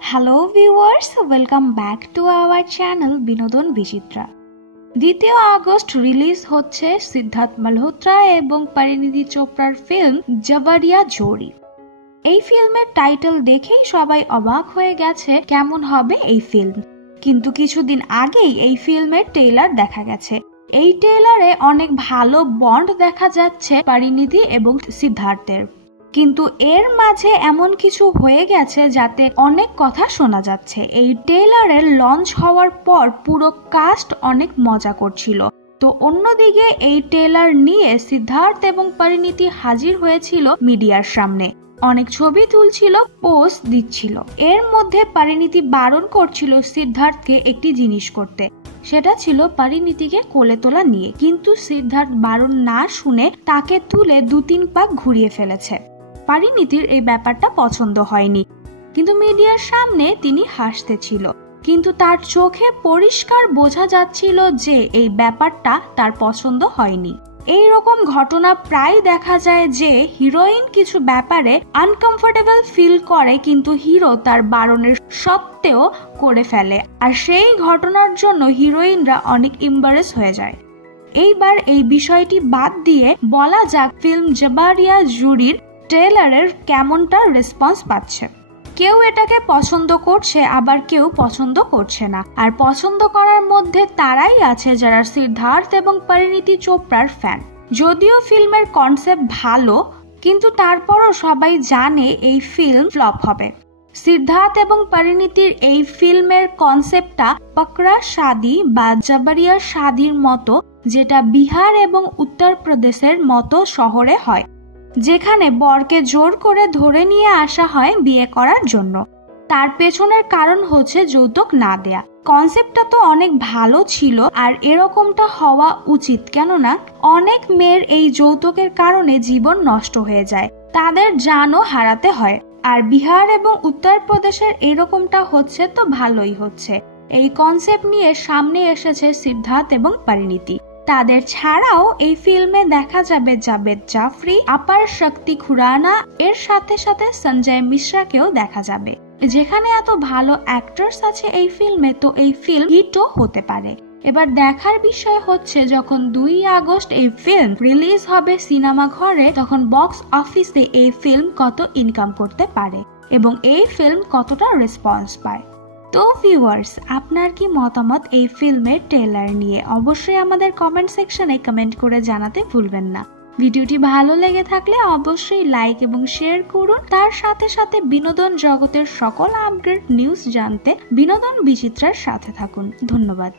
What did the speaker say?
Hello viewers, welcome back to our channel বিনোদন বিচিত্রা। 2 August release হচ্ছে সিদ্ধার্থ মালহোত্রা এবং পরিণীতি চোপড়ার ফিল্ম জবারিয়া জোড়ি। এই ফিল্মের টাইটেল দেখেই সবাই অবাক হয়ে গেছে কেমন হবে এই ফিল্ম, কিন্তু কিছুদিন আগেই এই ফিল্মের ট্রেলার দেখা গেছে। এই ট্রেলারে অনেক ভালো বন্ড দেখা যাচ্ছে পরিণীতি এবং সিদ্ধার্থের, কিন্তু এর মাঝে এমন কিছু হয়ে গেছে যাতে অনেক কথা শোনা যাচ্ছে। এই ট্রেলারের লঞ্চ হওয়ার পর পুরো কাস্ট অনেক মজা করছিল, তো অন্যদিকে এই ট্রেলার নিয়ে সিদ্ধার্থ এবং পরিণীতি হাজির হয়েছিল মিডিয়ার সামনে, অনেক ছবি তুলছিল, পোস্ট দিচ্ছিল। এর মধ্যে পরিণীতি বারণ করছিল সিদ্ধার্থকে একটি জিনিস করতে, সেটা ছিল পরিণীতিকে কোলে তোলা নিয়ে, কিন্তু সিদ্ধার্থ বারণ না শুনে তাকে তুলে 2-3 পাক ঘুরিয়ে ফেলেছে। পরিণীতির এই ব্যাপারটা পছন্দ হয়নি, কিন্তু মিডিয়ার সামনে তিনি হাসতেছিল, কিন্তু তার চোখে পরিষ্কার বোঝা যাচ্ছিল যে এই ব্যাপারটা তার পছন্দ হয়নি। এই রকম ঘটনা প্রায় দেখা যায় যে হিরোইন কিছু ব্যাপারে আনকমফোর্টেবল ফিল করে, কিন্তু হিরো তার বারণের সত্ত্বেও করে ফেলে, আর সেই ঘটনার জন্য হিরোইনরা অনেক এম্বারেস হয়ে যায়। এইবার এই বিষয়টি বাদ দিয়ে বলা যাক ফিল্ম জবারিয়া জোড়ির ট্রেলারের কেমনটা রেসপন্স পাচ্ছে। কেউ এটাকে পছন্দ করছে, আবার কেউ পছন্দ করছে না, আর পছন্দ করার মধ্যে তারাই আছে যারা সিদ্ধার্থ এবং পরিণীতি চোপড়ার ফ্যান। যদিও ফিল্মের কনসেপ্ট ভালো, কিন্তু তারপরও সবাই জানে এই ফিল্ম ফ্লপ হবে। সিদ্ধার্থ এবং পরিণীতির এই ফিল্মের কনসেপ্টটা পকড়া শাদি বা জবারিয়া শাদির মতো, যেটা বিহার এবং উত্তরপ্রদেশের মতো শহরে হয়, যেখানে বরকে জোর করে ধরে নিয়ে আসা হয় বিয়ে করার জন্য। তার পেছনের কারণ হচ্ছে যৌতুক না দেয়া। কনসেপ্টটা তো অনেক ভালো ছিল, আর এরকমটা হওয়া উচিত, কেননা অনেক মেয়ের এই যৌতুকের কারণে জীবন নষ্ট হয়ে যায়, তাদের জানও হারাতে হয়। আর বিহার এবং উত্তরপ্রদেশের এরকমটা হচ্ছে তো ভালোই হচ্ছে। এই কনসেপ্ট নিয়ে সামনে এসেছে সিদ্ধার্থ এবং পরিণীতি। তাদের ছাড়াও এই ফিল্মে দেখা যাবে জাভেদ জাফরি, আপার শক্তি খুরানা, এর সাথে সাথে সঞ্জয় মিশ্রাকেও দেখা যাবে। যেখানে এত ভালো অ্যাক্টরস আছে এই ফিল্মে, তো এই ফিল্ম হিটও হতে পারে। এবার দেখার বিষয় হচ্ছে যখন 2 আগস্ট এই ফিল্ম রিলিজ হবে সিনেমা ঘরে, তখন বক্স অফিসে এই ফিল্ম কত ইনকাম করতে পারে এবং এই ফিল্ম কতটা রেসপন্স পায়। তো ভিউয়ার্স, আপনার কি মতামত এই ফিল্মের ট্রেলার নিয়ে? অবশ্যই আমাদের কমেন্ট সেকশনে কমেন্ট করে জানাতে ভুলবেন না। ভিডিওটি ভালো লেগে থাকলে অবশ্যই লাইক এবং শেয়ার করুন। তার সাথে সাথে বিনোদন জগতের সকল আপডেট নিউজ জানতে বিনোদন বিচিত্রার সাথে থাকুন। ধন্যবাদ।